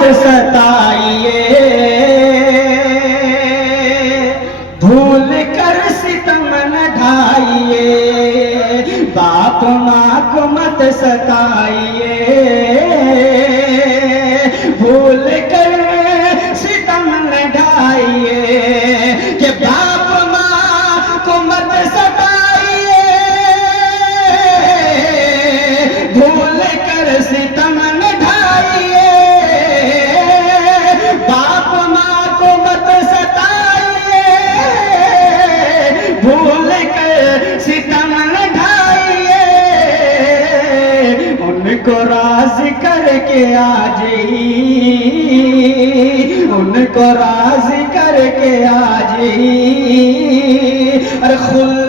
मत सताइए, भूल कर सितम न ढाइए। बाप माँ को मत सताइए, भूल कर सितम न ढाइए। कि बाप माँ को मत सताइए, भूल कर सितम न ढाइए। बाप माँ को मत सताइए, भूल कर सितम न ढाइए। उनको राज़ी करके आ जाइए, उनको राज़ी करके आ जाइए। अरे खुल